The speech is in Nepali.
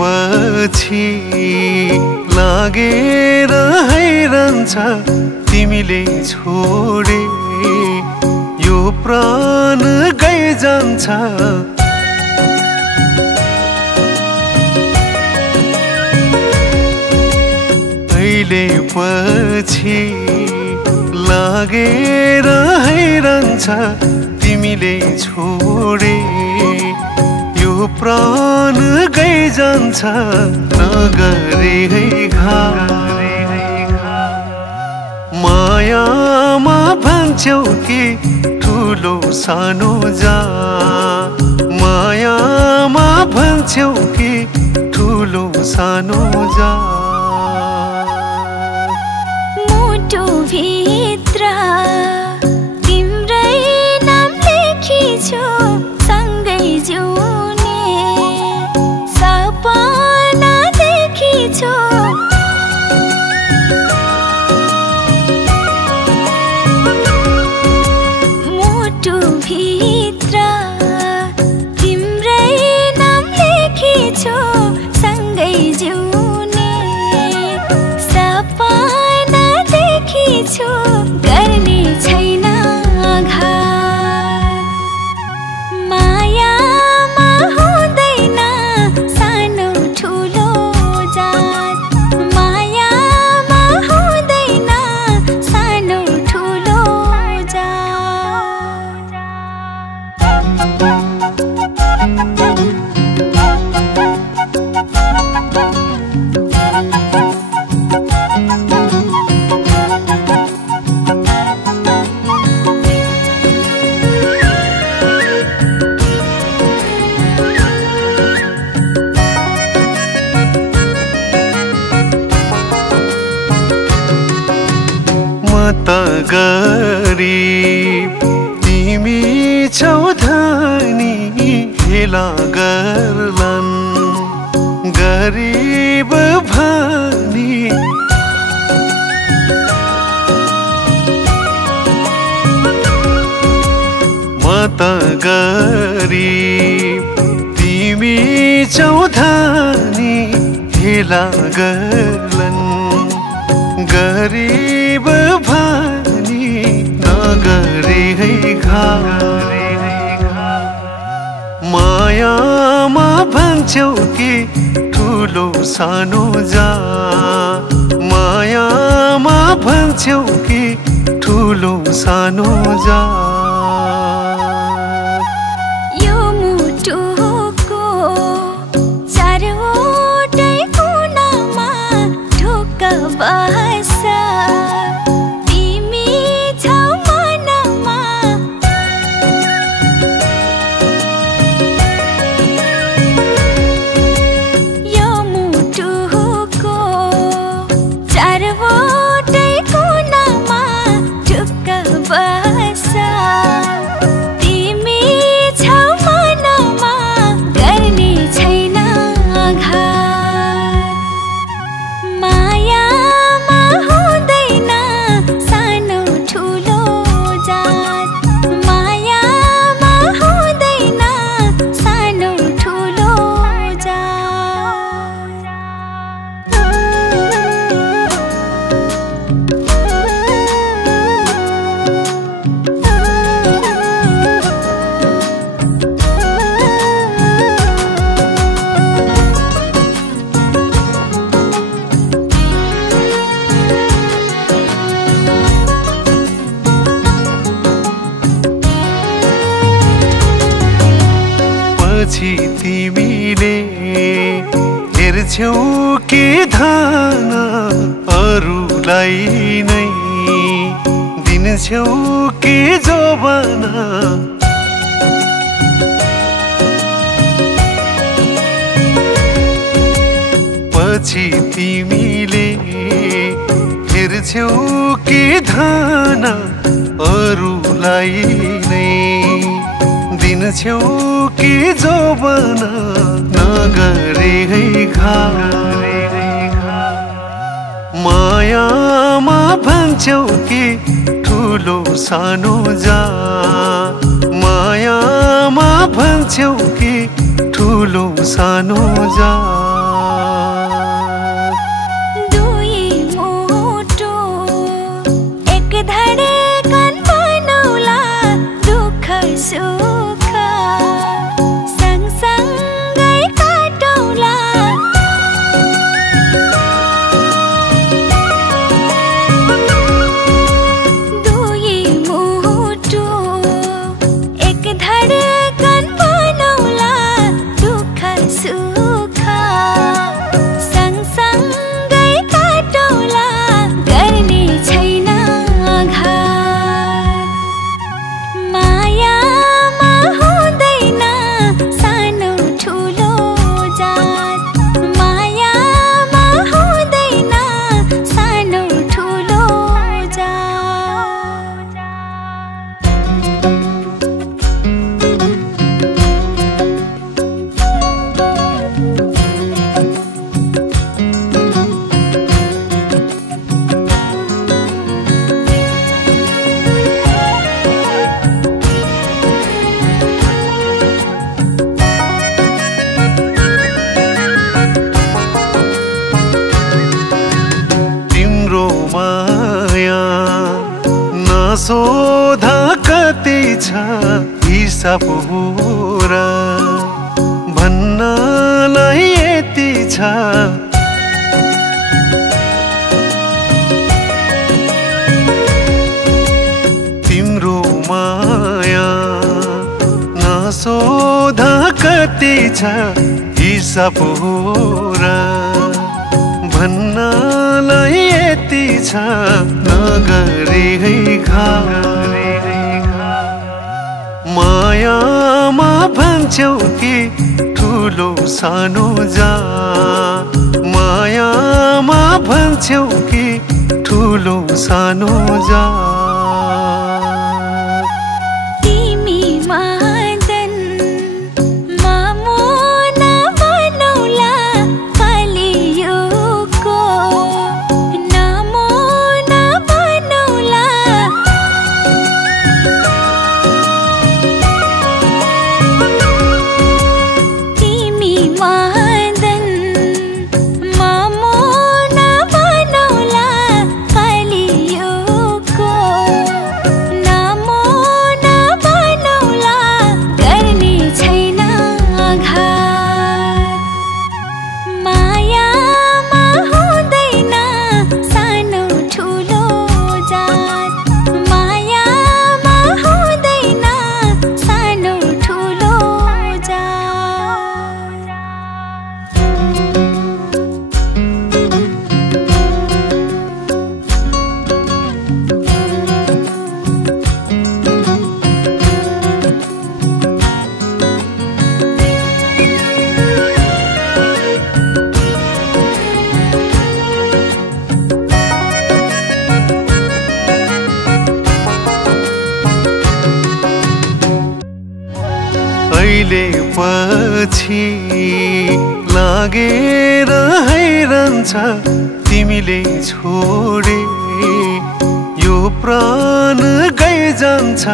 पछि लागेर हैरन्छ तिमीले छोडे यो प्राण गइजान्छ अहिले पछि लागेर हैरन्छ तिमीले छोडे यो प्राण गइजान्छ नगरे है घात मायामा भन्छौ कि ठुलो सानो जात मायामा भन्छौ कि ठुलो सानो जात मुटु भित्र तिम्रै नाम लेखिछु सँगै जिउने सपना देखिछु मुटु भित्र तिम्रै नाम लेखिछु सँगै जिउने सपना देखिछु गर्ने छैन घात मायामा हुँदैन सानो ठुलो जात मायामा हुँदैन सानो ठुलो जात त गरीब तिमी छौ धनी हेला गर्लान् गरीब भनी म त गरीब तिमी छौ धनी हेला गर्लान् गरीब भनी नगरे है घात मायामा भन्छौ कि ठुलो सानो जात मायामा भन्छौ कि ठुलो सानो जात यो मुटुको चारवटै कुनामा ढुक्क बस तिमी छौ मनमा यो मुटुको चारवटै कुनामा ढुक्क बस तिमी छौ मनमा गर्ने छैन घात मायामा हुँदैन सानो ठुलो जात मायामा हुँदैन सानो ठुलो पछि तिमीले हेर्छौ के धन अरूलाई नै दिन्छौ के जोबना पछि तिमीले हेर्छौ के धन अरूलाई नै दिन्छौ कि जोबना नगरे है घात मायामा भन्छौ कि ठुलो सानो जात मायामा भन्छौ कि ठुलो सानो जात हिसाब हो र भन्नलाई यति छ तिम्रो माया नसोधा कति छ हिसाब हो र भन्नलाई यति छ नगरे है मायामा भन्छौ कि ठुलो सानो जा मायामा भन्छौ कि ठुलो सानो जा तिमी मादन मामो नबनौला कलियुगको नामो नबनौला तिमी मादन मामो नबनौला कलियुगको नामो नबनौला गर्ने छैन घात मायामा हुँदैन सानो ठुलो जात मायामा हुँदैन सानो ठुलो जात अहिले पछि लागेर हैरान्छ तिमीले छोडे यो प्राण गइजान्छ